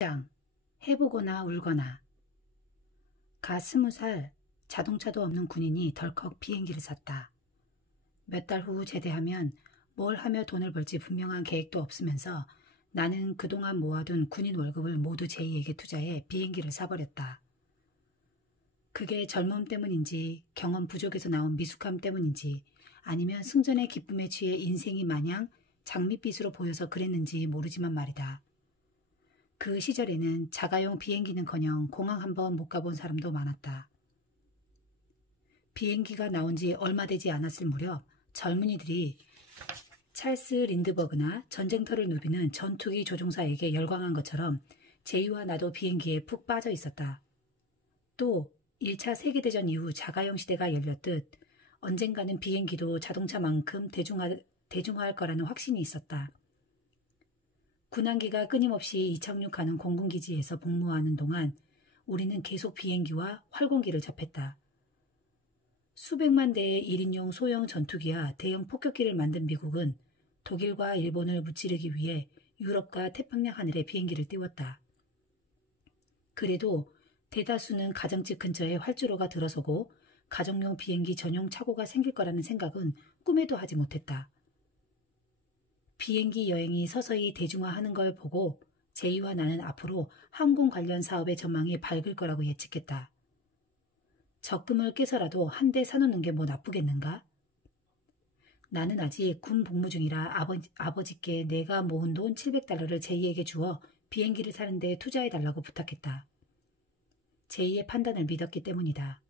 장 해보거나 울거나. 가 20살 자동차도 없는 군인이 덜컥 비행기를 샀다. 몇 달 후 제대하면 뭘 하며 돈을 벌지 분명한 계획도 없으면서 나는 그동안 모아둔 군인 월급을 모두 제이에게 투자해 비행기를 사버렸다. 그게 젊음 때문인지 경험 부족에서 나온 미숙함 때문인지 아니면 승전의 기쁨에 취해 인생이 마냥 장밋빛으로 보여서 그랬는지 모르지만 말이다. 그 시절에는 자가용 비행기는커녕 공항 한번 못 가본 사람도 많았다. 비행기가 나온 지 얼마 되지 않았을 무렵 젊은이들이 찰스 린드버그나 전쟁터를 누비는 전투기 조종사에게 열광한 것처럼 제이와 나도 비행기에 푹 빠져 있었다. 또 1차 세계대전 이후 자가용 시대가 열렸듯 언젠가는 비행기도 자동차만큼 대중화할 거라는 확신이 있었다. 군함기가 끊임없이 이착륙하는 공군기지에서 복무하는 동안 우리는 계속 비행기와 활공기를 접했다. 수백만 대의 1인용 소형 전투기와 대형 폭격기를 만든 미국은 독일과 일본을 무찌르기 위해 유럽과 태평양 하늘에 비행기를 띄웠다. 그래도 대다수는 가정집 근처에 활주로가 들어서고 가정용 비행기 전용 차고가 생길 거라는 생각은 꿈에도 하지 못했다. 비행기 여행이 서서히 대중화하는 걸 보고 제이와 나는 앞으로 항공 관련 사업의 전망이 밝을 거라고 예측했다. 적금을 깨서라도 한 대 사놓는 게 뭐 나쁘겠는가? 나는 아직 군 복무 중이라 아버지께 내가 모은 돈 $700를 제이에게 주어 비행기를 사는 데 투자해달라고 부탁했다. 제이의 판단을 믿었기 때문이다.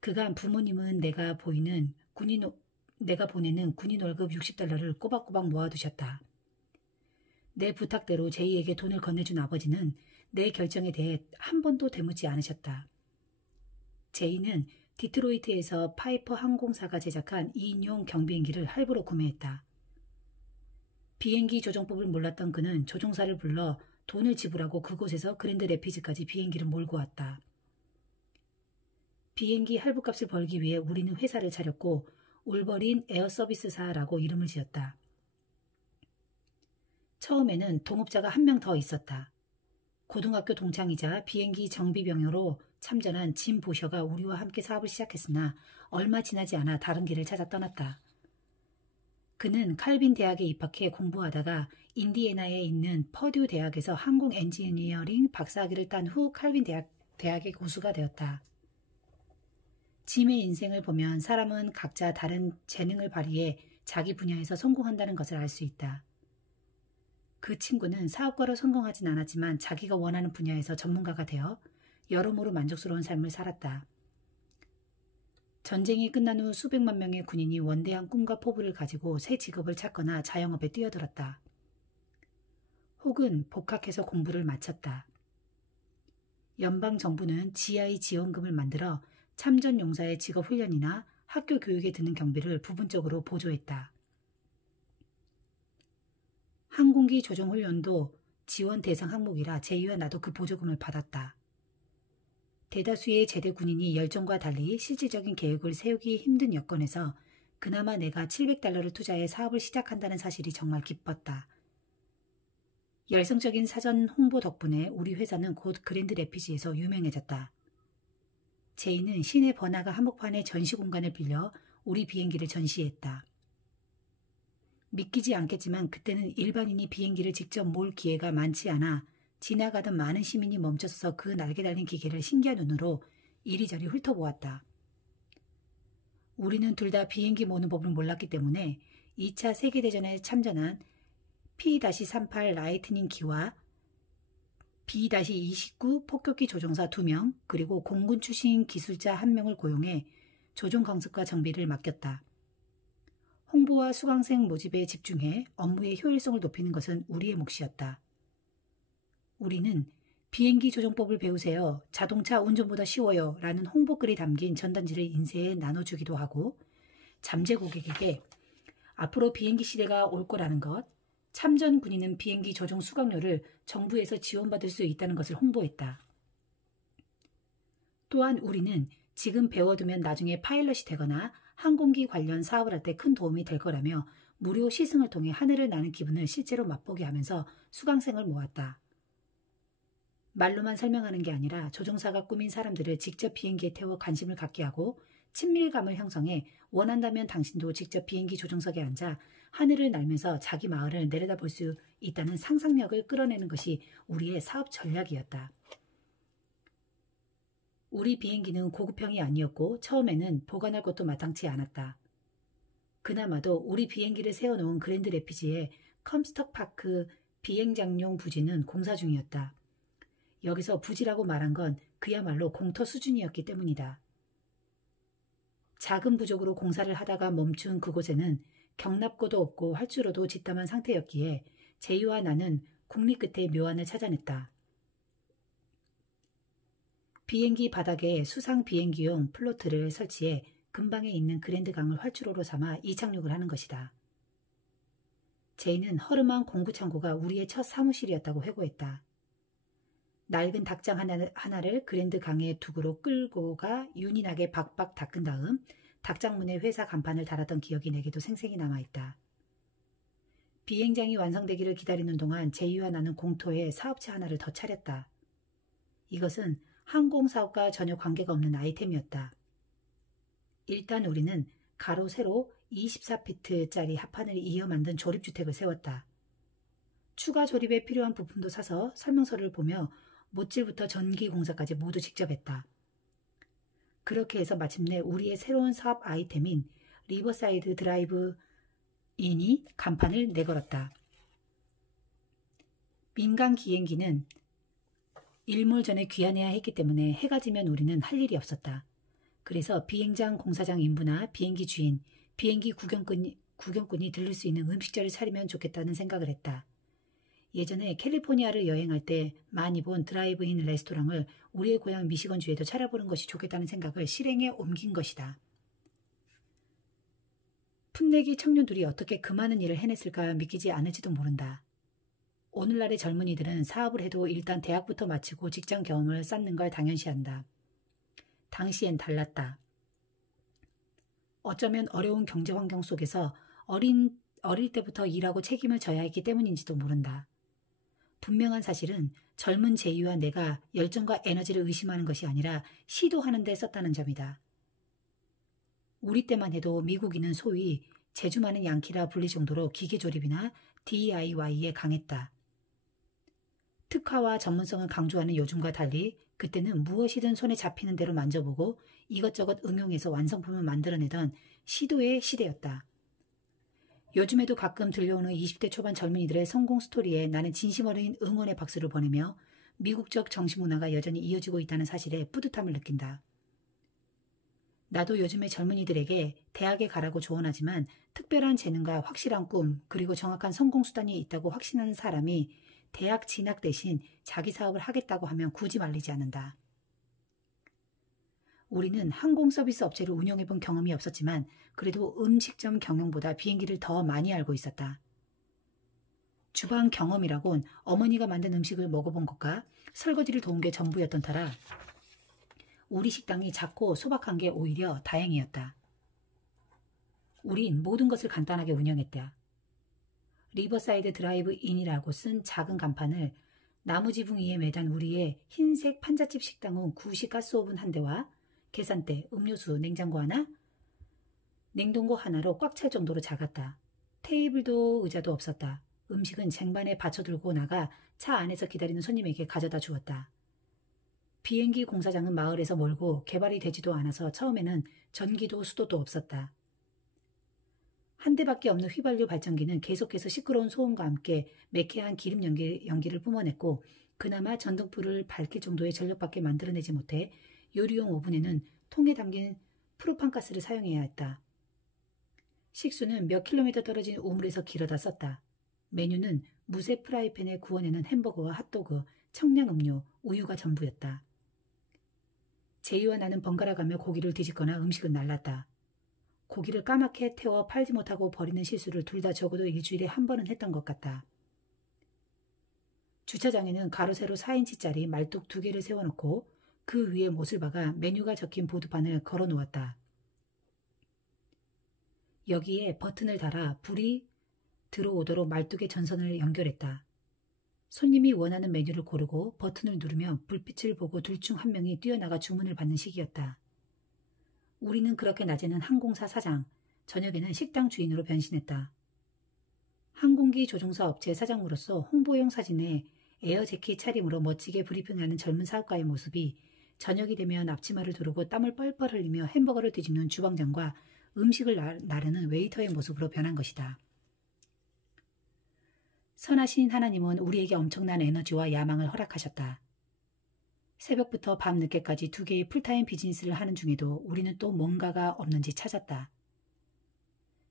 그간 부모님은 내가 보내는 군인 월급 $60를 꼬박꼬박 모아두셨다. 내 부탁대로 제이에게 돈을 건네준 아버지는 내 결정에 대해 한 번도 되묻지 않으셨다. 제이는 디트로이트에서 파이퍼 항공사가 제작한 2인용 경비행기를 할부로 구매했다. 비행기 조종법을 몰랐던 그는 조종사를 불러 돈을 지불하고 그곳에서 그랜드 레피즈까지 비행기를 몰고 왔다. 비행기 할부값을 벌기 위해 우리는 회사를 차렸고 울버린 에어서비스사라고 이름을 지었다. 처음에는 동업자가 한 명 더 있었다. 고등학교 동창이자 비행기 정비병으로 참전한 짐 보셔가 우리와 함께 사업을 시작했으나 얼마 지나지 않아 다른 길을 찾아 떠났다. 그는 칼빈 대학에 입학해 공부하다가 인디애나에 있는 퍼듀 대학에서 항공 엔지니어링 박사학위를 딴 후 칼빈 대학의 교수가 되었다. 짐의 인생을 보면 사람은 각자 다른 재능을 발휘해 자기 분야에서 성공한다는 것을 알 수 있다. 그 친구는 사업가로 성공하진 않았지만 자기가 원하는 분야에서 전문가가 되어 여러모로 만족스러운 삶을 살았다. 전쟁이 끝난 후 수백만 명의 군인이 원대한 꿈과 포부를 가지고 새 직업을 찾거나 자영업에 뛰어들었다. 혹은 복학해서 공부를 마쳤다. 연방정부는 GI 지원금을 만들어 참전 용사의 직업 훈련이나 학교 교육에 드는 경비를 부분적으로 보조했다. 항공기 조종 훈련도 지원 대상 항목이라 제이와 나도 그 보조금을 받았다. 대다수의 제대 군인이 열정과 달리 실질적인 계획을 세우기 힘든 여건에서 그나마 내가 $700를 투자해 사업을 시작한다는 사실이 정말 기뻤다. 열성적인 사전 홍보 덕분에 우리 회사는 곧 그랜드 레피지에서 유명해졌다. 제이는 시내 번화가 한복판의 전시 공간을 빌려 우리 비행기를 전시했다. 믿기지 않겠지만 그때는 일반인이 비행기를 직접 몰 기회가 많지 않아 지나가던 많은 시민이 멈춰서서 그 날개 달린 기계를 신기한 눈으로 이리저리 훑어보았다. 우리는 둘 다 비행기 모는 법을 몰랐기 때문에 2차 세계대전에 참전한 P-38 라이트닝 기와 B-29 폭격기 조종사 2명 그리고 공군 출신 기술자 1명을 고용해 조종 강습과 정비를 맡겼다. 홍보와 수강생 모집에 집중해 업무의 효율성을 높이는 것은 우리의 몫이었다. 우리는 비행기 조종법을 배우세요. 자동차 운전보다 쉬워요. 라는 홍보글이 담긴 전단지를 인쇄해 나눠주기도 하고 잠재 고객에게 앞으로 비행기 시대가 올 거라는 것, 참전 군인은 비행기 조종 수강료를 정부에서 지원받을 수 있다는 것을 홍보했다. 또한 우리는 지금 배워두면 나중에 파일럿이 되거나 항공기 관련 사업을 할 때 큰 도움이 될 거라며 무료 시승을 통해 하늘을 나는 기분을 실제로 맛보게 하면서 수강생을 모았다. 말로만 설명하는 게 아니라 조종사가 꾸민 사람들을 직접 비행기에 태워 관심을 갖게 하고 친밀감을 형성해 원한다면 당신도 직접 비행기 조종석에 앉아 하늘을 날면서 자기 마을을 내려다볼 수 있다는 상상력을 끌어내는 것이 우리의 사업 전략이었다. 우리 비행기는 고급형이 아니었고 처음에는 보관할 것도 마땅치 않았다. 그나마도 우리 비행기를 세워놓은 그랜드 레피지의 컴스터파크 비행장용 부지는 공사 중이었다. 여기서 부지라고 말한 건 그야말로 공터 수준이었기 때문이다. 작은 부족으로 공사를 하다가 멈춘 그곳에는 경납고도 없고 활주로도 짓담한 상태였기에 제이와 나는 국리 끝에 묘안을 찾아냈다. 비행기 바닥에 수상 비행기용 플로트를 설치해 근방에 있는 그랜드 강을 활주로로 삼아 이착륙을 하는 것이다. 제이는 허름한 공구 창고가 우리의 첫 사무실이었다고 회고했다. 낡은 닭장 하나를 그랜드 강의 두구로 끌고 가 윤희나게 박박 닦은 다음 닭장문에 회사 간판을 달았던 기억이 내게도 생생히 남아있다. 비행장이 완성되기를 기다리는 동안 제이와 나는 공터에 사업체 하나를 더 차렸다. 이것은 항공사업과 전혀 관계가 없는 아이템이었다. 일단 우리는 가로 세로 24피트짜리 합판을 이어 만든 조립주택을 세웠다. 추가 조립에 필요한 부품도 사서 설명서를 보며 못질부터 전기 공사까지 모두 직접 했다. 그렇게 해서 마침내 우리의 새로운 사업 아이템인 리버사이드 드라이브 인이 간판을 내걸었다. 민간 기행기는 일몰 전에 귀환해야 했기 때문에 해가 지면 우리는 할 일이 없었다. 그래서 비행장 공사장 인부나 비행기 주인, 비행기 구경꾼이 들를 수 있는 음식점을 차리면 좋겠다는 생각을 했다. 예전에 캘리포니아를 여행할 때 많이 본 드라이브인 레스토랑을 우리의 고향 미시건주에도 차려보는 것이 좋겠다는 생각을 실행에 옮긴 것이다. 풋내기 청년들이 어떻게 그 많은 일을 해냈을까 믿기지 않을지도 모른다. 오늘날의 젊은이들은 사업을 해도 일단 대학부터 마치고 직장 경험을 쌓는 걸 당연시한다. 당시엔 달랐다. 어쩌면 어려운 경제 환경 속에서 어릴 때부터 일하고 책임을 져야 했기 때문인지도 모른다. 분명한 사실은 젊은 제이와 내가 열정과 에너지를 의심하는 것이 아니라 시도하는 데 썼다는 점이다. 우리 때만 해도 미국인은 소위 재주 많은 양키라 불릴 정도로 기계 조립이나 DIY에 강했다. 특화와 전문성을 강조하는 요즘과 달리 그때는 무엇이든 손에 잡히는 대로 만져보고 이것저것 응용해서 완성품을 만들어내던 시도의 시대였다. 요즘에도 가끔 들려오는 20대 초반 젊은이들의 성공 스토리에 나는 진심 어린 응원의 박수를 보내며 미국적 정신문화가 여전히 이어지고 있다는 사실에 뿌듯함을 느낀다. 나도 요즘의 젊은이들에게 대학에 가라고 조언하지만 특별한 재능과 확실한 꿈 그리고 정확한 성공 수단이 있다고 확신하는 사람이 대학 진학 대신 자기 사업을 하겠다고 하면 굳이 말리지 않는다. 우리는 항공 서비스 업체를 운영해본 경험이 없었지만 그래도 음식점 경영보다 비행기를 더 많이 알고 있었다. 주방 경험이라곤 어머니가 만든 음식을 먹어본 것과 설거지를 도운 게 전부였던 터라 우리 식당이 작고 소박한 게 오히려 다행이었다. 우린 모든 것을 간단하게 운영했다. 리버사이드 드라이브 인이라고 쓴 작은 간판을 나무 지붕 위에 매단 우리의 흰색 판잣집 식당은 구식 가스오븐 한 대와 계산대, 음료수, 냉장고 하나, 냉동고 하나로 꽉 찰 정도로 작았다. 테이블도 의자도 없었다. 음식은 쟁반에 받쳐들고 나가 차 안에서 기다리는 손님에게 가져다 주었다. 비행기 공사장은 마을에서 멀고 개발이 되지도 않아서 처음에는 전기도 수도도 없었다. 한 대밖에 없는 휘발유 발전기는 계속해서 시끄러운 소음과 함께 매캐한 기름 연기를 뿜어냈고 그나마 전등불을 밝힐 정도의 전력밖에 만들어내지 못해 요리용 오븐에는 통에 담긴 프로판가스를 사용해야 했다. 식수는 몇 킬로미터 떨어진 우물에서 길어다 썼다. 메뉴는 무쇠 프라이팬에 구워내는 햄버거와 핫도그, 청량음료, 우유가 전부였다. 제이와 나는 번갈아가며 고기를 뒤집거나 음식을 날랐다. 고기를 까맣게 태워 팔지 못하고 버리는 실수를 둘 다 적어도 일주일에 한 번은 했던 것 같다. 주차장에는 가로 세로 4인치짜리 말뚝 2개를 세워놓고 그 위에 못을 박아 메뉴가 적힌 보드판을 걸어 놓았다. 여기에 버튼을 달아 불이 들어오도록 말뚝의 전선을 연결했다. 손님이 원하는 메뉴를 고르고 버튼을 누르며 불빛을 보고 둘 중 한 명이 뛰어나가 주문을 받는 시기였다. 우리는 그렇게 낮에는 항공사 사장, 저녁에는 식당 주인으로 변신했다. 항공기 조종사 업체 사장으로서 홍보용 사진에 에어 재킷 차림으로 멋지게 브리핑하는 젊은 사업가의 모습이 저녁이 되면 앞치마를 두르고 땀을 뻘뻘 흘리며 햄버거를 뒤집는 주방장과 음식을 나르는 웨이터의 모습으로 변한 것이다. 선하신 하나님은 우리에게 엄청난 에너지와 야망을 허락하셨다. 새벽부터 밤 늦게까지 2개의 풀타임 비즈니스를 하는 중에도 우리는 또 뭔가가 없는지 찾았다.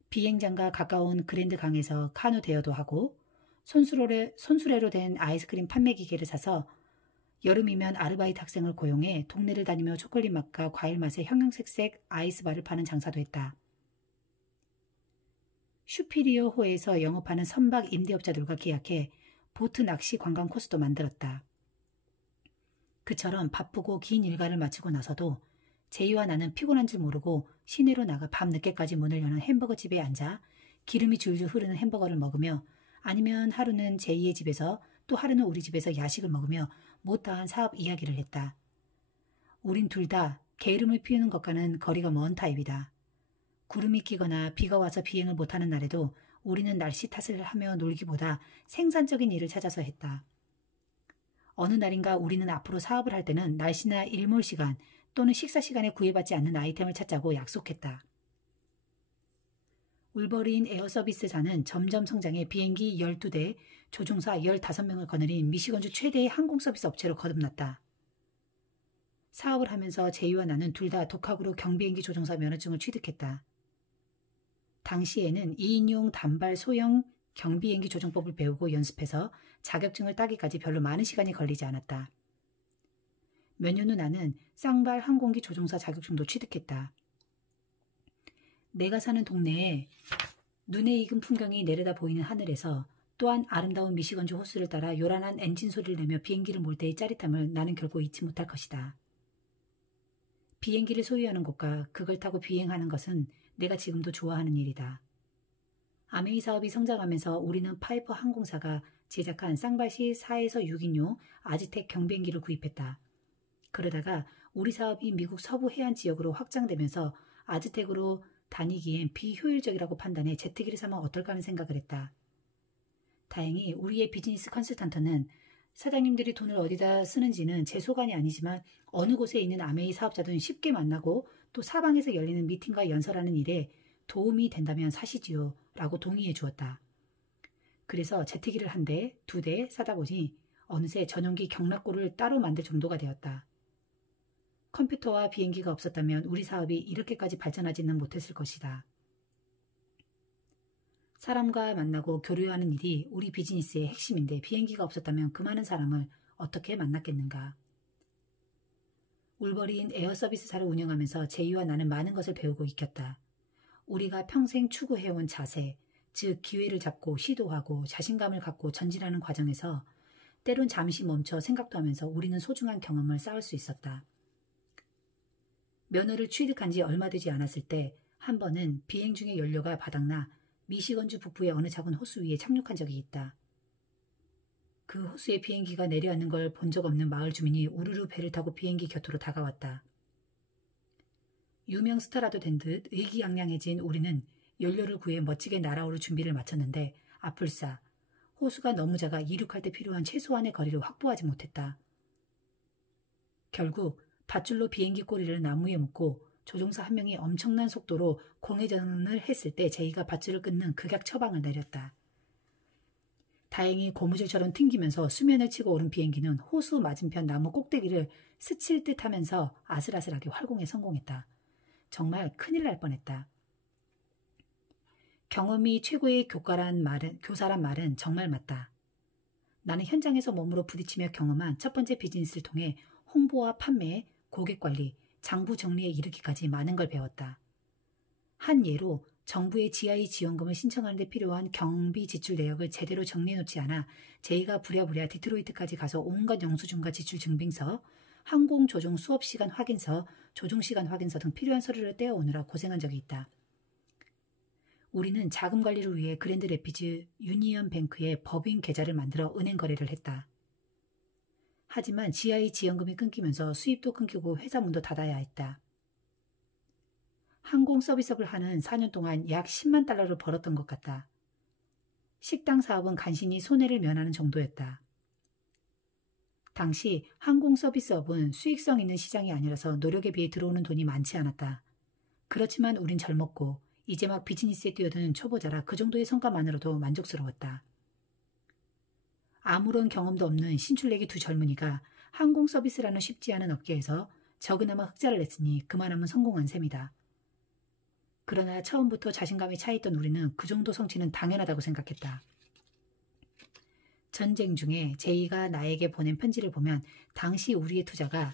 비행장과 가까운 그랜드 강에서 카누 대여도 하고 손수레로 된 아이스크림 판매 기계를 사서 여름이면 아르바이트 학생을 고용해 동네를 다니며 초콜릿 맛과 과일 맛의 형형색색 아이스바를 파는 장사도 했다. 슈피리어 호에서 영업하는 선박 임대업자들과 계약해 보트 낚시 관광 코스도 만들었다. 그처럼 바쁘고 긴 일과를 마치고 나서도 제이와 나는 피곤한 줄 모르고 시내로 나가 밤 늦게까지 문을 여는 햄버거 집에 앉아 기름이 줄줄 흐르는 햄버거를 먹으며 아니면 하루는 제이의 집에서 또 하루는 우리 집에서 야식을 먹으며 못다한 사업 이야기를 했다. 우린 둘 다 게으름을 피우는 것과는 거리가 먼 타입이다. 구름이 끼거나 비가 와서 비행을 못하는 날에도 우리는 날씨 탓을 하며 놀기보다 생산적인 일을 찾아서 했다. 어느 날인가 우리는 앞으로 사업을 할 때는 날씨나 일몰 시간 또는 식사 시간에 구애받지 않는 아이템을 찾자고 약속했다. 울버린 에어서비스사는 점점 성장해 비행기 12대, 조종사 15명을 거느린 미시건주 최대의 항공서비스 업체로 거듭났다. 사업을 하면서 제이와 나는 둘 다 독학으로 경비행기 조종사 면허증을 취득했다. 당시에는 2인용 단발 소형 경비행기 조종법을 배우고 연습해서 자격증을 따기까지 별로 많은 시간이 걸리지 않았다. 몇 년 후 나는 쌍발 항공기 조종사 자격증도 취득했다. 내가 사는 동네에 눈에 익은 풍경이 내려다 보이는 하늘에서 또한 아름다운 미시건주 호수를 따라 요란한 엔진 소리를 내며 비행기를 몰 때의 짜릿함을 나는 결코 잊지 못할 것이다. 비행기를 소유하는 것과 그걸 타고 비행하는 것은 내가 지금도 좋아하는 일이다. 아메이 사업이 성장하면서 우리는 파이퍼 항공사가 제작한 쌍발시 4에서 6인용 아즈텍 경비행기를 구입했다. 그러다가 우리 사업이 미국 서부 해안 지역으로 확장되면서 아즈텍으로 다니기엔 비효율적이라고 판단해 제트기를 사면 어떨까 하는 생각을 했다. 다행히 우리의 비즈니스 컨설턴트는 사장님들이 돈을 어디다 쓰는지는 제 소관이 아니지만 어느 곳에 있는 아메이 사업자들은 쉽게 만나고 또 사방에서 열리는 미팅과 연설하는 일에 도움이 된다면 사시지요 라고 동의해 주었다. 그래서 제트기를 1대, 2대 사다 보니 어느새 전용기 경락고를 따로 만들 정도가 되었다. 컴퓨터와 비행기가 없었다면 우리 사업이 이렇게까지 발전하지는 못했을 것이다. 사람과 만나고 교류하는 일이 우리 비즈니스의 핵심인데 비행기가 없었다면 그 많은 사람을 어떻게 만났겠는가. 울버린 에어서비스사를 운영하면서 제이와 나는 많은 것을 배우고 익혔다. 우리가 평생 추구해온 자세, 즉 기회를 잡고 시도하고 자신감을 갖고 전진하는 과정에서 때론 잠시 멈춰 생각도 하면서 우리는 소중한 경험을 쌓을 수 있었다. 면허를 취득한 지 얼마 되지 않았을 때 한 번은 비행 중에 연료가 바닥나 미시건주 북부의 어느 작은 호수 위에 착륙한 적이 있다. 그 호수에 비행기가 내려앉는 걸 본 적 없는 마을 주민이 우르르 배를 타고 비행기 곁으로 다가왔다. 유명 스타라도 된 듯 의기양양해진 우리는 연료를 구해 멋지게 날아오를 준비를 마쳤는데 아플싸 호수가 너무 작아 이륙할 때 필요한 최소한의 거리를 확보하지 못했다. 결국 밧줄로 비행기 꼬리를 나무에 묶고 조종사 한 명이 엄청난 속도로 공회전을 했을 때 제이가 밧줄을 끊는 극약 처방을 내렸다. 다행히 고무줄처럼 튕기면서 수면을 치고 오른 비행기는 호수 맞은편 나무 꼭대기를 스칠 듯 하면서 아슬아슬하게 활공에 성공했다. 정말 큰일 날 뻔했다. 경험이 최고의 교사란 말은 정말 맞다. 나는 현장에서 몸으로 부딪히며 경험한 첫 번째 비즈니스를 통해 홍보와 판매, 고객관리, 장부 정리에 이르기까지 많은 걸 배웠다. 한 예로 정부의 GI 지원금을 신청하는 데 필요한 경비 지출 내역을 제대로 정리해놓지 않아 제이가 부랴부랴 디트로이트까지 가서 온갖 영수증과 지출 증빙서, 항공 조종 수업시간 확인서, 조종시간 확인서 등 필요한 서류를 떼어오느라 고생한 적이 있다. 우리는 자금 관리를 위해 그랜드 레피즈 유니언 뱅크에 법인 계좌를 만들어 은행 거래를 했다. 하지만 지하의 지원금이 끊기면서 수입도 끊기고 회사 문도 닫아야 했다. 항공 서비스업을 하는 4년 동안 약 10만 달러를 벌었던 것 같다. 식당 사업은 간신히 손해를 면하는 정도였다. 당시 항공 서비스업은 수익성 있는 시장이 아니라서 노력에 비해 들어오는 돈이 많지 않았다. 그렇지만 우린 젊었고 이제 막 비즈니스에 뛰어드는 초보자라 그 정도의 성과만으로도 만족스러웠다. 아무런 경험도 없는 신출내기 두 젊은이가 항공 서비스라는 쉽지 않은 업계에서 적으나마 흑자를 냈으니 그만하면 성공한 셈이다. 그러나 처음부터 자신감에 차있던 우리는 그 정도 성취는 당연하다고 생각했다. 전쟁 중에 제이가 나에게 보낸 편지를 보면 당시 우리의 투자가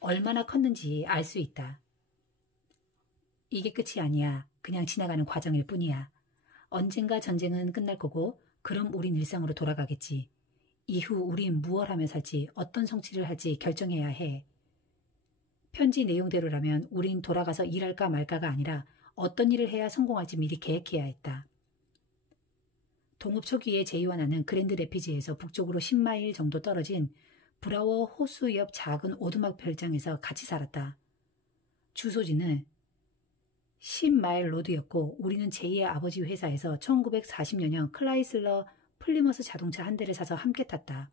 얼마나 컸는지 알 수 있다. 이게 끝이 아니야. 그냥 지나가는 과정일 뿐이야. 언젠가 전쟁은 끝날 거고 그럼 우린 일상으로 돌아가겠지. 이후 우린 무엇 하며 살지 어떤 성취를 할지 결정해야 해. 편지 내용대로라면 우린 돌아가서 일할까 말까가 아니라 어떤 일을 해야 성공할지 미리 계획해야 했다. 동업 초기에 제이와 나는 그랜드 레피즈에서 북쪽으로 10마일 정도 떨어진 브라워 호수 옆 작은 오두막 별장에서 같이 살았다. 주소지는 10마일 로드였고 우리는 제이의 아버지 회사에서 1940년형 클라이슬러 플리머스 자동차 한 대를 사서 함께 탔다.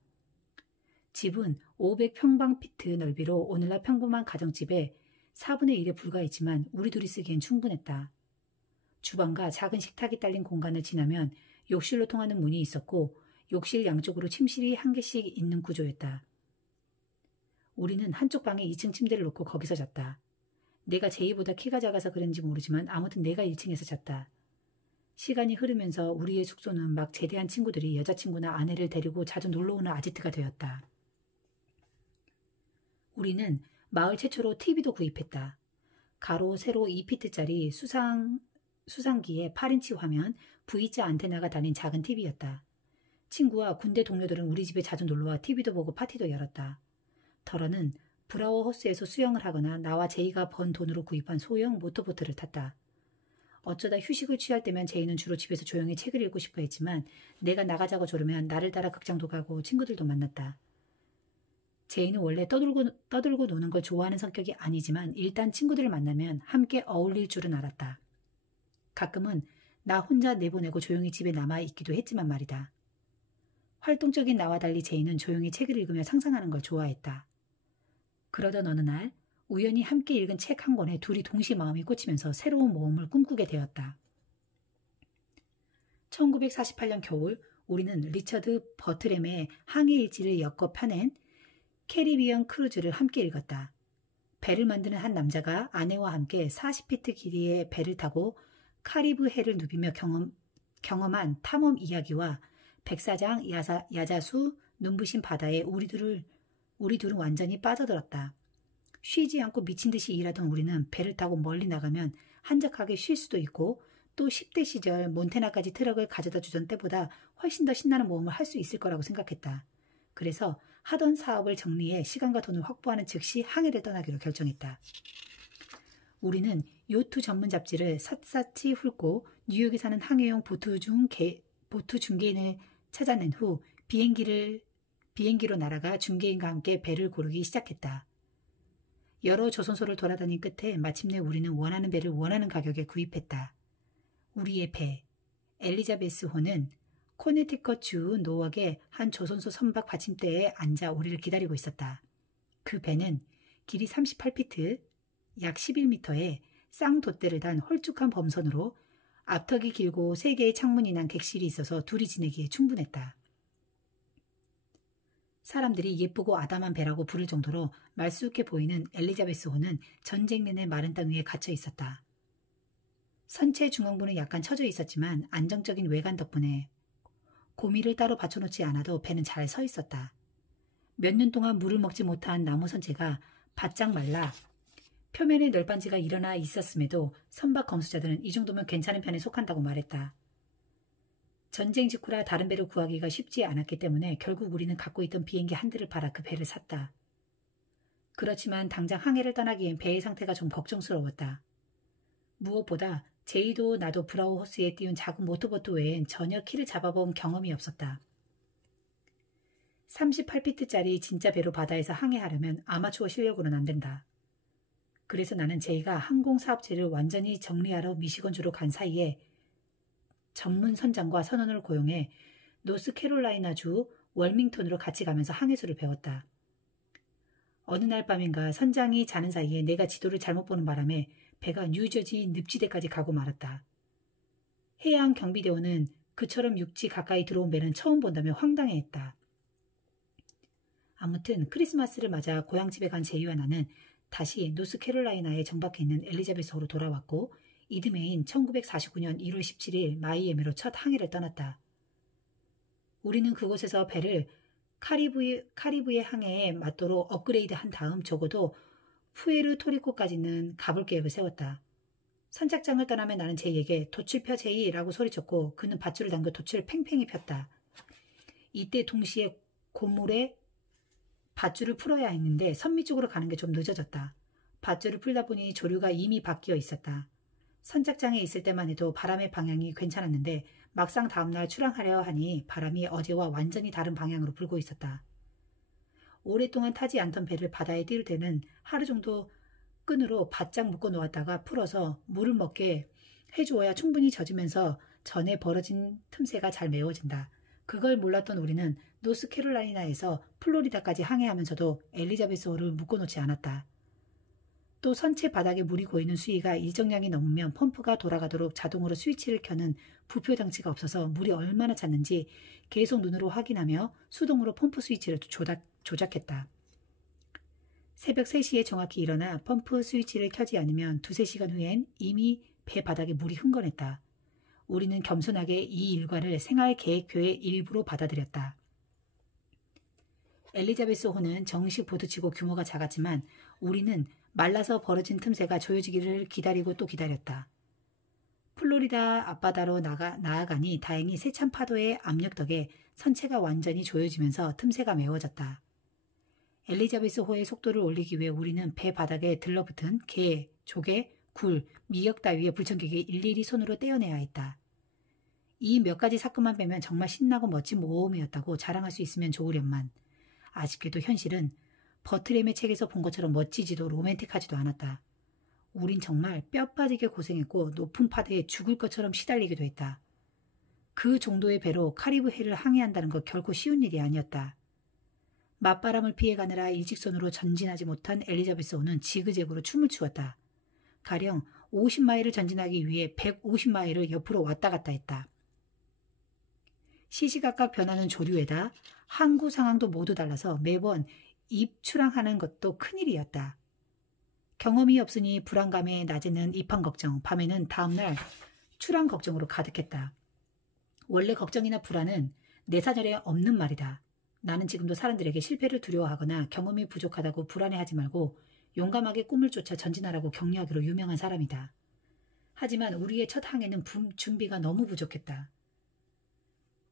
집은 500평방피트 넓이로 오늘날 평범한 가정집의 4분의 1에 불과했지만 우리 둘이 쓰기엔 충분했다. 주방과 작은 식탁이 딸린 공간을 지나면 욕실로 통하는 문이 있었고 욕실 양쪽으로 침실이 한 개씩 있는 구조였다. 우리는 한쪽 방에 2층 침대를 놓고 거기서 잤다. 내가 제이보다 키가 작아서 그런지 모르지만 아무튼 내가 1층에서 잤다. 시간이 흐르면서 우리의 숙소는 막 제대한 친구들이 여자친구나 아내를 데리고 자주 놀러오는 아지트가 되었다. 우리는 마을 최초로 TV도 구입했다. 가로 세로 2피트짜리 수상기에 8인치 화면, V자 안테나가 달린 작은 TV였다. 친구와 군대 동료들은 우리 집에 자주 놀러와 TV도 보고 파티도 열었다. 더러는 브라워 호스에서 수영을 하거나 나와 제이가 번 돈으로 구입한 소형 모터보트를 탔다. 어쩌다 휴식을 취할 때면 제이는 주로 집에서 조용히 책을 읽고 싶어 했지만 내가 나가자고 조르면 나를 따라 극장도 가고 친구들도 만났다. 제이는 원래 떠들고 노는 걸 좋아하는 성격이 아니지만 일단 친구들을 만나면 함께 어울릴 줄은 알았다. 가끔은 나 혼자 내보내고 조용히 집에 남아있기도 했지만 말이다. 활동적인 나와 달리 제이는 조용히 책을 읽으며 상상하는 걸 좋아했다. 그러던 어느 날 우연히 함께 읽은 책 한 권에 둘이 동시에 마음이 꽂히면서 새로운 모험을 꿈꾸게 되었다. 1948년 겨울 우리는 리처드 버트램의 항해일지를 엮어 펴낸 캐리비언 크루즈를 함께 읽었다. 배를 만드는 한 남자가 아내와 함께 40피트 길이의 배를 타고 카리브 해를 누비며 경험한 탐험 이야기와 백사장, 야자수, 눈부신 바다에 우리 둘은 완전히 빠져들었다. 쉬지 않고 미친 듯이 일하던 우리는 배를 타고 멀리 나가면 한적하게 쉴 수도 있고 또 10대 시절 몬테나까지 트럭을 가져다 주던 때보다 훨씬 더 신나는 모험을 할 수 있을 거라고 생각했다. 그래서 하던 사업을 정리해 시간과 돈을 확보하는 즉시 항해를 떠나기로 결정했다. 우리는 요트 전문 잡지를 샅샅이 훑고 뉴욕에 사는 항해용 보트 중개인을 찾아낸 후 비행기로 날아가 중개인과 함께 배를 고르기 시작했다. 여러 조선소를 돌아다닌 끝에 마침내 우리는 원하는 배를 원하는 가격에 구입했다. 우리의 배, 엘리자베스호는 코네티컷주 노역의 한 조선소 선박 받침대에 앉아 우리를 기다리고 있었다. 그 배는 길이 38피트, 약 11m에 쌍돛대를 단 홀쭉한 범선으로 앞턱이 길고 3개의 창문이 난 객실이 있어서 둘이 지내기에 충분했다. 사람들이 예쁘고 아담한 배라고 부를 정도로 말쑥해 보이는 엘리자베스호는 전쟁 내내 마른 땅 위에 갇혀 있었다. 선체 중앙부는 약간 처져 있었지만 안정적인 외관 덕분에 고미를 따로 받쳐놓지 않아도 배는 잘 서 있었다. 몇 년 동안 물을 먹지 못한 나무 선체가 바짝 말라 표면에 널빤지가 일어나 있었음에도 선박 검수자들은 이 정도면 괜찮은 편에 속한다고 말했다. 전쟁 직후라 다른 배를 구하기가 쉽지 않았기 때문에 결국 우리는 갖고 있던 비행기 한 대를 팔아 그 배를 샀다. 그렇지만 당장 항해를 떠나기엔 배의 상태가 좀 걱정스러웠다. 무엇보다 제이도 나도 브라우 호스에 띄운 작은 모터보트 외엔 전혀 키를 잡아본 경험이 없었다. 38피트짜리 진짜 배로 바다에서 항해하려면 아마추어 실력으로는 안 된다. 그래서 나는 제이가 항공사업체를 완전히 정리하러 미시건주로 간 사이에 전문 선장과 선원을 고용해 노스캐롤라이나주 월밍턴으로 같이 가면서 항해술을 배웠다. 어느 날 밤인가 선장이 자는 사이에 내가 지도를 잘못 보는 바람에 배가 뉴저지 늪지대까지 가고 말았다. 해양 경비대원은 그처럼 육지 가까이 들어온 배는 처음 본다며 황당해했다. 아무튼 크리스마스를 맞아 고향집에 간 제이와 나는 다시 노스캐롤라이나에 정박해 있는 엘리자베스호로 돌아왔고 이듬해인 1949년 1월 17일 마이애미로 첫 항해를 떠났다. 우리는 그곳에서 배를 카리브해 항해에 맞도록 업그레이드한 다음 적어도 푸에르토리코까지는 가볼 계획을 세웠다. 선착장을 떠나면 나는 제이에게 돛을 펴 제이라고 소리쳤고 그는 밧줄을 당겨 돛을 팽팽히 폈다. 이때 동시에 고물에 밧줄을 풀어야 했는데 선미 쪽으로 가는 게 좀 늦어졌다. 밧줄을 풀다 보니 조류가 이미 바뀌어 있었다. 선착장에 있을 때만 해도 바람의 방향이 괜찮았는데 막상 다음날 출항하려 하니 바람이 어제와 완전히 다른 방향으로 불고 있었다. 오랫동안 타지 않던 배를 바다에 띄울 때는 하루 정도 끈으로 바짝 묶어 놓았다가 풀어서 물을 먹게 해주어야 충분히 젖으면서 전에 벌어진 틈새가 잘 메워진다. 그걸 몰랐던 우리는 노스캐롤라이나에서 플로리다까지 항해하면서도 엘리자베스호를 묶어놓지 않았다. 또 선체 바닥에 물이 고이는 수위가 일정량이 넘으면 펌프가 돌아가도록 자동으로 스위치를 켜는 부표 장치가 없어서 물이 얼마나 찼는지 계속 눈으로 확인하며 수동으로 펌프 스위치를 조작했다. 새벽 3시에 정확히 일어나 펌프 스위치를 켜지 않으면 2-3시간 후엔 이미 배 바닥에 물이 흥건했다. 우리는 겸손하게 이 일과를 생활 계획표의 일부로 받아들였다. 엘리자베스호는 정식 보트치고 규모가 작았지만 우리는 말라서 벌어진 틈새가 조여지기를 기다리고 또 기다렸다. 플로리다 앞바다로 나아가니 다행히 세찬 파도의 압력 덕에 선체가 완전히 조여지면서 틈새가 메워졌다. 엘리자베스호의 속도를 올리기 위해 우리는 배 바닥에 들러붙은 개, 조개, 굴, 미역 따위의 불청객이 일일이 손으로 떼어내야 했다. 이 몇 가지 사건만 빼면 정말 신나고 멋진 모험이었다고 자랑할 수 있으면 좋으련만 아쉽게도 현실은 버트램의 책에서 본 것처럼 멋지지도 로맨틱하지도 않았다. 우린 정말 뼈 빠지게 고생했고 높은 파도에 죽을 것처럼 시달리기도 했다. 그 정도의 배로 카리브해를 항해한다는 것 결코 쉬운 일이 아니었다. 맞바람을 피해가느라 일직선으로 전진하지 못한 엘리자베스호는 지그재그로 춤을 추었다. 가령 50마일을 전진하기 위해 150마일을 옆으로 왔다 갔다 했다. 시시각각 변하는 조류에다 항구 상황도 모두 달라서 매번 입출항하는 것도 큰일이었다. 경험이 없으니 불안감에 낮에는 입항 걱정, 밤에는 다음날 출항 걱정으로 가득했다. 원래 걱정이나 불안은 내 사전에 없는 말이다. 나는 지금도 사람들에게 실패를 두려워하거나 경험이 부족하다고 불안해하지 말고 용감하게 꿈을 쫓아 전진하라고 격려하기로 유명한 사람이다. 하지만 우리의 첫 항해는 준비가 너무 부족했다.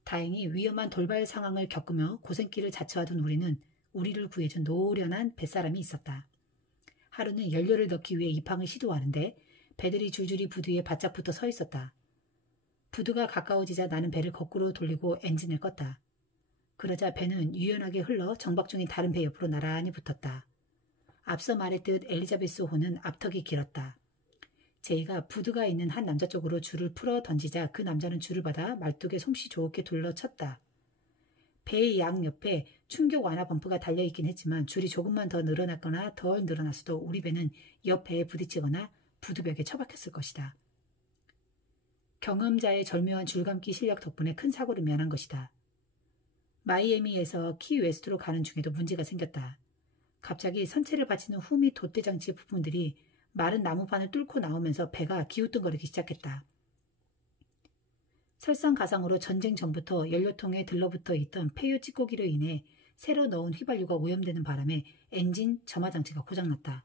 다행히 위험한 돌발 상황을 겪으며 고생길을 자처하던 우리는 우리를 구해준 노련한 뱃사람이 있었다. 하루는 연료를 넣기 위해 입항을 시도하는데 배들이 줄줄이 부두 위에 바짝 붙어 서 있었다. 부두가 가까워지자 나는 배를 거꾸로 돌리고 엔진을 껐다. 그러자 배는 유연하게 흘러 정박 중인 다른 배 옆으로 나란히 붙었다. 앞서 말했듯 엘리자베스호는 앞턱이 길었다. 제이가 부두가 있는 한 남자 쪽으로 줄을 풀어 던지자 그 남자는 줄을 받아 말뚝에 솜씨 좋게 둘러쳤다. 배의 양옆에 충격 완화 범프가 달려있긴 했지만 줄이 조금만 더 늘어났거나 덜 늘어났어도 우리 배는 옆 배에 부딪히거나 부두벽에 처박혔을 것이다. 경험자의 절묘한 줄감기 실력 덕분에 큰 사고를 면한 것이다. 마이애미에서 키 웨스트로 가는 중에도 문제가 생겼다. 갑자기 선체를 받치는 후 및 돛대 장치의 부품들이 마른 나무판을 뚫고 나오면서 배가 기우뚱거리기 시작했다. 설상가상으로 전쟁 전부터 연료통에 들러붙어 있던 폐유 찌꺼기로 인해 새로 넣은 휘발유가 오염되는 바람에 엔진 점화장치가 고장났다.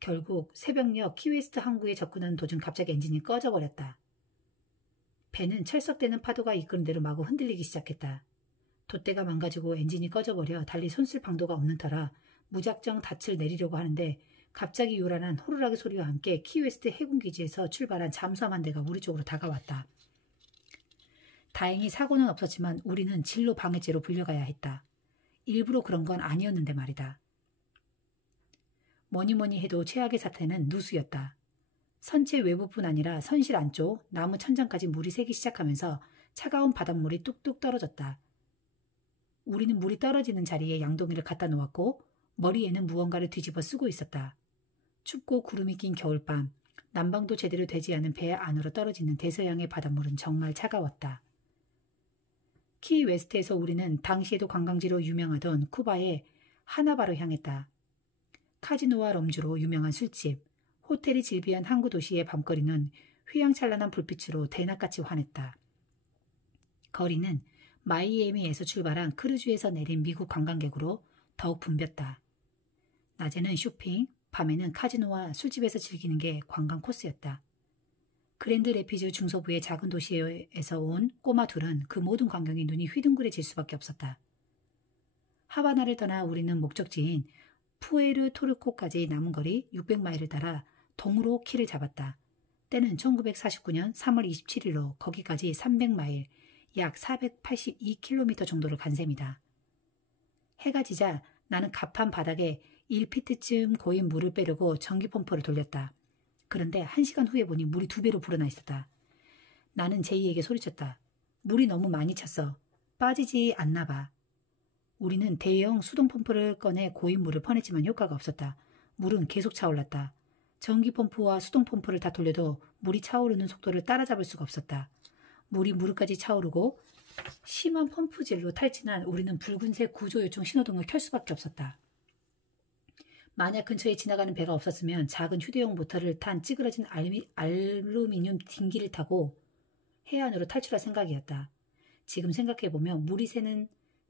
결국 새벽녘 키웨스트 항구에 접근하는 도중 갑자기 엔진이 꺼져버렸다. 배는 철썩대는 파도가 이끄는 대로 마구 흔들리기 시작했다. 돛대가 망가지고 엔진이 꺼져버려 달리 손쓸 방도가 없는 터라 무작정 닻을 내리려고 하는데 갑자기 요란한 호루라기 소리와 함께 키웨스트 해군기지에서 출발한 잠수함 한 대가 우리 쪽으로 다가왔다. 다행히 사고는 없었지만 우리는 진로 방해죄로 불려가야 했다. 일부러 그런 건 아니었는데 말이다. 뭐니 해도 최악의 사태는 누수였다. 선체 외부뿐 아니라 선실 안쪽, 나무 천장까지 물이 새기 시작하면서 차가운 바닷물이 뚝뚝 떨어졌다. 우리는 물이 떨어지는 자리에 양동이를 갖다 놓았고 머리에는 무언가를 뒤집어 쓰고 있었다. 춥고 구름이 낀 겨울밤, 난방도 제대로 되지 않은 배 안으로 떨어지는 대서양의 바닷물은 정말 차가웠다. 키 웨스트에서 우리는 당시에도 관광지로 유명하던 쿠바의 하나바로 향했다. 카지노와 럼주로 유명한 술집, 호텔이 질비한 항구 도시의 밤거리는 휘황찬란한 불빛으로 대낮같이 환했다. 거리는 마이애미에서 출발한 크루즈에서 내린 미국 관광객으로 더욱 붐볐다. 낮에는 쇼핑, 밤에는 카지노와 술집에서 즐기는 게 관광 코스였다. 그랜드 레피즈 중서부의 작은 도시에서 온 꼬마 둘은 그 모든 광경에 눈이 휘둥그레질 수밖에 없었다. 하바나를 떠나 우리는 목적지인 푸에르토리코까지 남은 거리 600마일을 따라 동으로 키를 잡았다. 때는 1949년 3월 27일로 거기까지 300마일, 약 482km 정도를 간 셈이다. 해가 지자 나는 갑판 바닥에 1피트쯤 고인 물을 빼려고 전기 펌프를 돌렸다. 그런데 1시간 후에 보니 물이 2배로 불어나 있었다. 나는 제이에게 소리쳤다. 물이 너무 많이 찼어. 빠지지 않나 봐. 우리는 대형 수동 펌프를 꺼내 고인 물을 퍼냈지만 효과가 없었다. 물은 계속 차올랐다. 전기 펌프와 수동 펌프를 다 돌려도 물이 차오르는 속도를 따라잡을 수가 없었다. 물이 무릎까지 차오르고 심한 펌프질로 탈진한 우리는 붉은색 구조요청 신호등을 켤 수밖에 없었다. 만약 근처에 지나가는 배가 없었으면 작은 휴대용 모터를 탄 찌그러진 알루미늄 딩기를 타고 해안으로 탈출할 생각이었다. 지금 생각해보면 물이 새는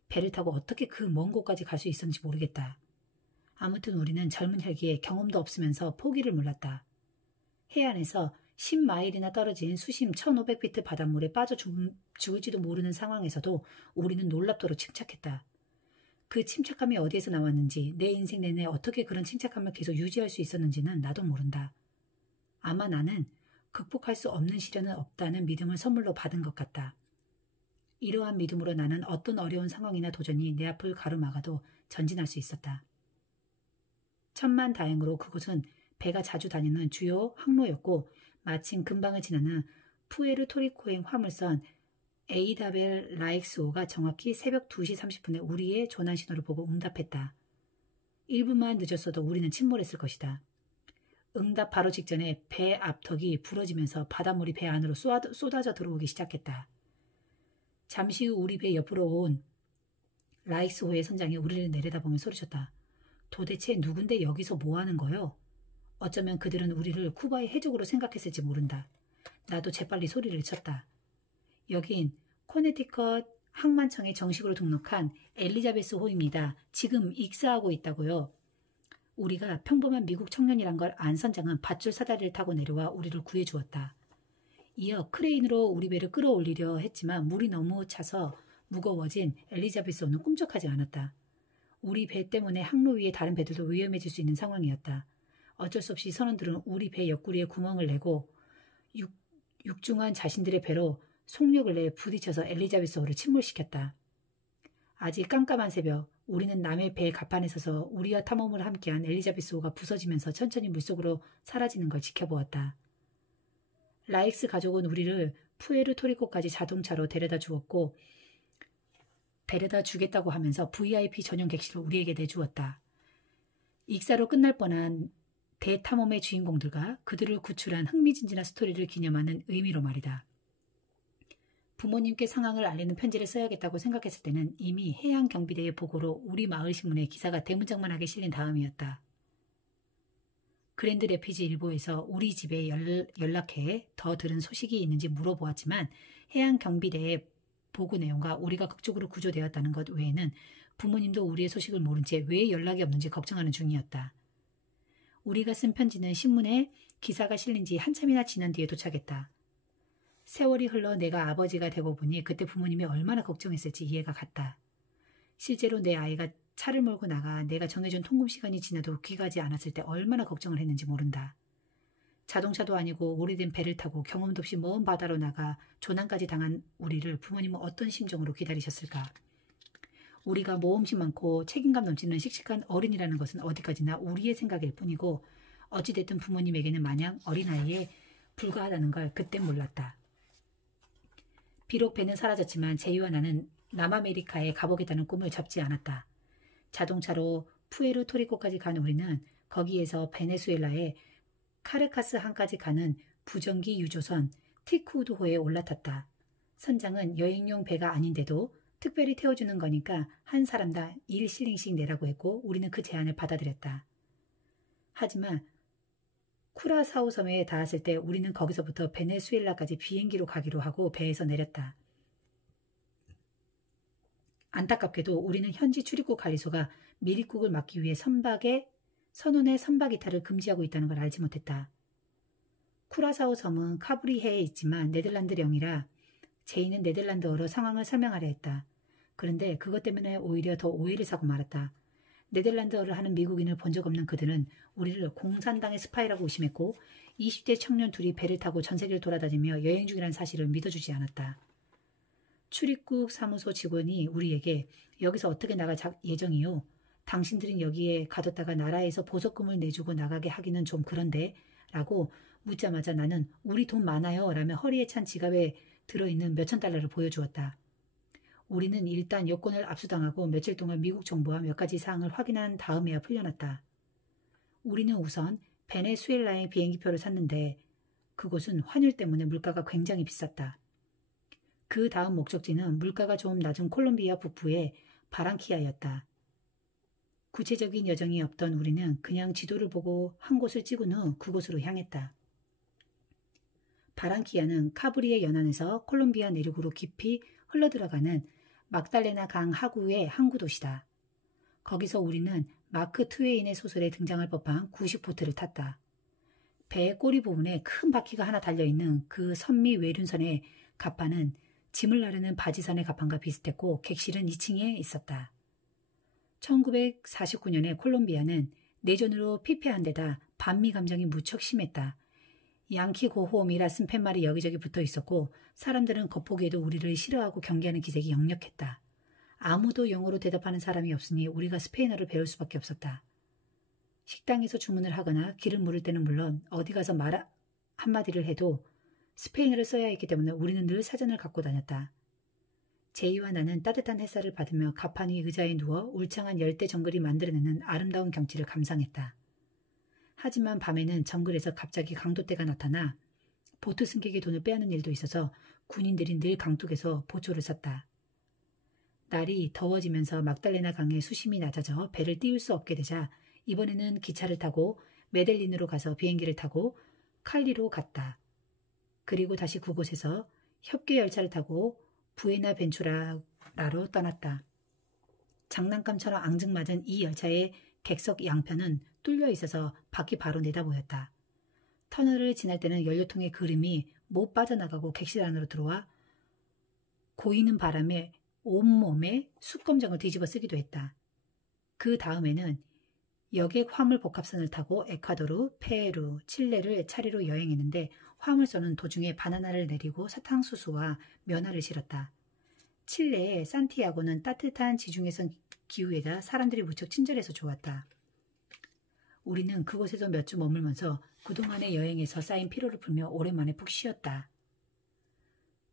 배를 타고 어떻게 그 먼 곳까지 갈 수 있었는지 모르겠다. 아무튼 우리는 젊은 혈기에 경험도 없으면서 포기를 몰랐다. 해안에서 10마일이나 떨어진 수심 1500피트 바닷물에 빠져 죽을지도 모르는 상황에서도 우리는 놀랍도록 침착했다. 그 침착함이 어디에서 나왔는지, 내 인생 내내 어떻게 그런 침착함을 계속 유지할 수 있었는지는 나도 모른다. 아마 나는 극복할 수 없는 시련은 없다는 믿음을 선물로 받은 것 같다. 이러한 믿음으로 나는 어떤 어려운 상황이나 도전이 내 앞을 가로막아도 전진할 수 있었다. 천만다행으로 그곳은 배가 자주 다니는 주요 항로였고 마침 근방을 지나는 푸에르토리코행 화물선 에이다벨 라익스호가 정확히 새벽 2시 30분에 우리의 조난 신호를 보고 응답했다. 1분만 늦었어도 우리는 침몰했을 것이다. 응답 바로 직전에 배 앞턱이 부러지면서 바닷물이 배 안으로 쏟아져 들어오기 시작했다. 잠시 후 우리 배 옆으로 온 라익스호의 선장이 우리를 내려다보며 소리쳤다. 도대체 누군데 여기서 뭐하는 거요? 어쩌면 그들은 우리를 쿠바의 해적으로 생각했을지 모른다. 나도 재빨리 소리를 쳤다. 여긴 코네티컷 항만청에 정식으로 등록한 엘리자베스 호입니다. 지금 익사하고 있다고요. 우리가 평범한 미국 청년이란 걸 안 선장은 밧줄 사다리를 타고 내려와 우리를 구해주었다. 이어 크레인으로 우리 배를 끌어올리려 했지만 물이 너무 차서 무거워진 엘리자베스 호는 꿈쩍하지 않았다. 우리 배 때문에 항로 위에 다른 배들도 위험해질 수 있는 상황이었다. 어쩔 수 없이 선원들은 우리 배 옆구리에 구멍을 내고 육중한 자신들의 배로 속력을 내 부딪혀서 엘리자베스호를 침몰시켰다. 아직 깜깜한 새벽, 우리는 남의 배 갑판에 서서 우리와 탐험을 함께한 엘리자베스호가 부서지면서 천천히 물속으로 사라지는 걸 지켜보았다. 라익스 가족은 우리를 푸에르토리코까지 자동차로 데려다 주었고 데려다 주겠다고 하면서 VIP 전용 객실을 우리에게 내주었다. 익사로 끝날 뻔한 대탐험의 주인공들과 그들을 구출한 흥미진진한 스토리를 기념하는 의미로 말이다. 부모님께 상황을 알리는 편지를 써야겠다고 생각했을 때는 이미 해양경비대의 보고로 우리 마을 신문에 기사가 대문짝만하게 실린 다음이었다. 그랜드 레피지 일보에서 우리 집에 연락해 더 들은 소식이 있는지 물어보았지만 해양경비대의 보고 내용과 우리가 극적으로 구조되었다는 것 외에는 부모님도 우리의 소식을 모른 채 왜 연락이 없는지 걱정하는 중이었다. 우리가 쓴 편지는 신문에 기사가 실린 지 한참이나 지난 뒤에 도착했다. 세월이 흘러 내가 아버지가 되고 보니 그때 부모님이 얼마나 걱정했을지 이해가 갔다. 실제로 내 아이가 차를 몰고 나가 내가 정해준 통금 시간이 지나도 귀가하지 않았을 때 얼마나 걱정을 했는지 모른다. 자동차도 아니고 오래된 배를 타고 경험도 없이 먼 바다로 나가 조난까지 당한 우리를 부모님은 어떤 심정으로 기다리셨을까? 우리가 모험심 많고 책임감 넘치는 씩씩한 어린이라는 것은 어디까지나 우리의 생각일 뿐이고 어찌됐든 부모님에게는 마냥 어린아이에 불과하다는 걸 그땐 몰랐다. 비록 배는 사라졌지만 제이와 나는 남아메리카에 가보겠다는 꿈을 접지 않았다. 자동차로 푸에르토리코까지 간 우리는 거기에서 베네수엘라의 카르카스 항까지 가는 부정기 유조선 티쿠우드호에 올라탔다. 선장은 여행용 배가 아닌데도 특별히 태워주는 거니까 한 사람당 1실링씩 내라고 했고 우리는 그 제안을 받아들였다. 하지만 쿠라사오 섬에 닿았을 때 우리는 거기서부터 베네수엘라까지 비행기로 가기로 하고 배에서 내렸다. 안타깝게도 우리는 현지 출입국 관리소가 미립국을 막기 위해 선원의 선박 이탈을 금지하고 있다는 걸 알지 못했다. 쿠라사오 섬은 카브리해에 있지만 네덜란드령이라 제이는 네덜란드어로 상황을 설명하려 했다. 그런데 그것 때문에 오히려 더 오해를 사고 말았다. 네덜란드어를 하는 미국인을 본 적 없는 그들은 우리를 공산당의 스파이라고 의심했고 20대 청년 둘이 배를 타고 전 세계를 돌아다니며 여행 중이라는 사실을 믿어주지 않았다. 출입국 사무소 직원이 우리에게 여기서 어떻게 나갈 예정이요? 당신들은 여기에 가뒀다가 나라에서 보석금을 내주고 나가게 하기는 좀 그런데? 라고 묻자마자 나는 우리 돈 많아요 라며 허리에 찬 지갑에 들어있는 몇천 달러를 보여주었다. 우리는 일단 여권을 압수당하고 며칠 동안 미국 정부와 몇 가지 사항을 확인한 다음에야 풀려났다. 우리는 우선 베네수엘라의 비행기표를 샀는데 그곳은 환율 때문에 물가가 굉장히 비쌌다. 그 다음 목적지는 물가가 좀 낮은 콜롬비아 북부의 바랑키아였다. 구체적인 여정이 없던 우리는 그냥 지도를 보고 한 곳을 찍은 후 그곳으로 향했다. 바랑키아는 카브리의 연안에서 콜롬비아 내륙으로 깊이 흘러들어가는 막달레나 강 하구의 항구 도시다. 거기서 우리는 마크 트웨인의 소설에 등장할 법한 90보트를 탔다. 배의 꼬리 부분에 큰 바퀴가 하나 달려있는 그 선미 외륜선의 갑판은 짐을 나르는 바지선의 갑판과 비슷했고 객실은 2층에 있었다. 1949년에 콜롬비아는 내전으로 피폐한 데다 반미 감정이 무척 심했다. 양키 고호음이라 쓴 팻말이 여기저기 붙어 있었고 사람들은 겉보기에도 우리를 싫어하고 경계하는 기색이 역력했다. 아무도 영어로 대답하는 사람이 없으니 우리가 스페인어를 배울 수밖에 없었다. 식당에서 주문을 하거나 길을 물을 때는 물론 어디 가서 말 한마디를 해도 스페인어를 써야 했기 때문에 우리는 늘 사전을 갖고 다녔다. 제이와 나는 따뜻한 햇살을 받으며 갑판 위 의자에 누워 울창한 열대 정글이 만들어내는 아름다운 경치를 감상했다. 하지만 밤에는 정글에서 갑자기 강도떼가 나타나 보트 승객의 돈을 빼앗는 일도 있어서 군인들이 늘 강둑에서 보초를 섰다. 날이 더워지면서 막달레나 강의 수심이 낮아져 배를 띄울 수 없게 되자 이번에는 기차를 타고 메델린으로 가서 비행기를 타고 칼리로 갔다. 그리고 다시 그곳에서 협계 열차를 타고 부에나벤투라로 떠났다. 장난감처럼 앙증맞은 이 열차의 객석 양편은 뚫려 있어서 밖이 바로 내다보였다. 터널을 지날 때는 연료통의 그름이 못 빠져나가고 객실 안으로 들어와 고이는 바람에 온몸에 숯검정을 뒤집어 쓰기도 했다. 그 다음에는 여객 화물 복합선을 타고 에콰도르, 페루, 칠레를 차례로 여행했는데 화물선은 도중에 바나나를 내리고 사탕수수와 면화를 실었다. 칠레의 산티아고는 따뜻한 지중해성 기후에다 사람들이 무척 친절해서 좋았다. 우리는 그곳에서 몇 주 머물면서 그동안의 여행에서 쌓인 피로를 풀며 오랜만에 푹 쉬었다.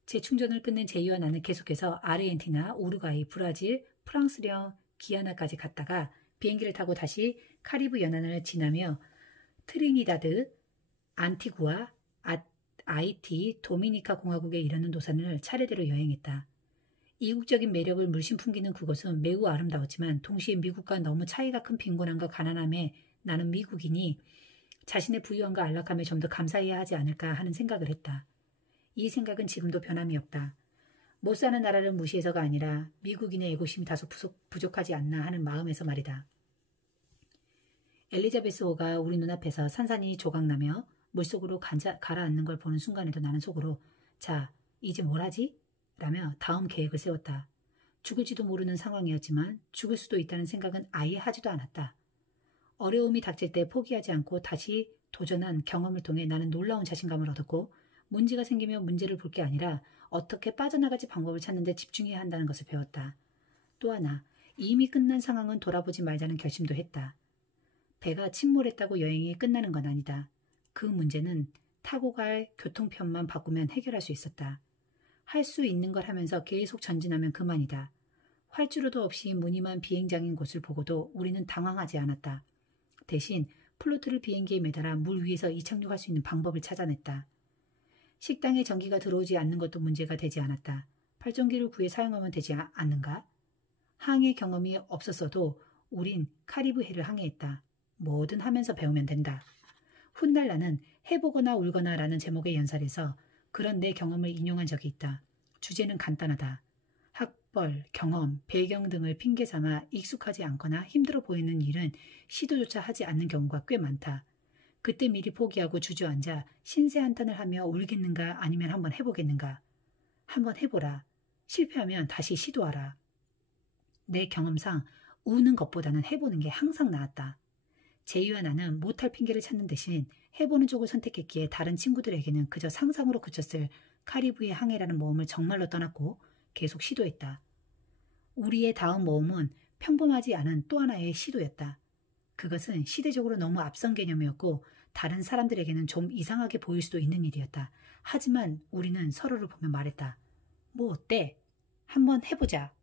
재충전을 끝낸 제이와 나는 계속해서 아르헨티나, 우루과이, 브라질, 프랑스령, 기아나까지 갔다가 비행기를 타고 다시 카리브 연안을 지나며 트리니다드, 안티구아, 아이티, 도미니카 공화국에 이르는 노선을 차례대로 여행했다. 이국적인 매력을 물씬 풍기는 그곳은 매우 아름다웠지만 동시에 미국과 너무 차이가 큰 빈곤함과 가난함에 나는 미국인이 자신의 부유함과 안락함에 좀 더 감사해야 하지 않을까 하는 생각을 했다. 이 생각은 지금도 변함이 없다. 못 사는 나라를 무시해서가 아니라 미국인의 애국심이 다소 부족하지 않나 하는 마음에서 말이다. 엘리자베스호가 우리 눈앞에서 산산이 조각나며 물속으로 가라앉는 걸 보는 순간에도 나는 속으로 자, 이제 뭘 하지? 라며 다음 계획을 세웠다. 죽을지도 모르는 상황이었지만 죽을 수도 있다는 생각은 아예 하지도 않았다. 어려움이 닥칠 때 포기하지 않고 다시 도전한 경험을 통해 나는 놀라운 자신감을 얻었고 문제가 생기면 문제를 볼 게 아니라 어떻게 빠져나갈지 방법을 찾는 데 집중해야 한다는 것을 배웠다. 또 하나, 이미 끝난 상황은 돌아보지 말자는 결심도 했다. 배가 침몰했다고 여행이 끝나는 건 아니다. 그 문제는 타고 갈 교통편만 바꾸면 해결할 수 있었다. 할 수 있는 걸 하면서 계속 전진하면 그만이다. 활주로도 없이 무늬만 비행장인 곳을 보고도 우리는 당황하지 않았다. 대신 플로트를 비행기에 매달아 물 위에서 이착륙할 수 있는 방법을 찾아냈다. 식당에 전기가 들어오지 않는 것도 문제가 되지 않았다. 발전기를 구해 사용하면 되지 않는가? 항해 경험이 없었어도 우린 카리브해를 항해했다. 뭐든 하면서 배우면 된다. 훗날 나는 해보거나 울거나 라는 제목의 연설에서 그런 내 경험을 인용한 적이 있다. 주제는 간단하다. 학벌, 경험, 배경 등을 핑계 삼아 익숙하지 않거나 힘들어 보이는 일은 시도조차 하지 않는 경우가 꽤 많다. 그때 미리 포기하고 주저앉아 신세한탄을 하며 울겠는가 아니면 한번 해보겠는가. 한번 해보라. 실패하면 다시 시도하라. 내 경험상 우는 것보다는 해보는 게 항상 나았다. 제이와 나는 못할 핑계를 찾는 대신 해보는 쪽을 선택했기에 다른 친구들에게는 그저 상상으로 그쳤을 카리브해 항해라는 모험을 정말로 떠났고 계속 시도했다. 우리의 다음 모험은 평범하지 않은 또 하나의 시도였다. 그것은 시대적으로 너무 앞선 개념이었고 다른 사람들에게는 좀 이상하게 보일 수도 있는 일이었다. 하지만 우리는 서로를 보며 말했다. 뭐 어때? 한번 해보자.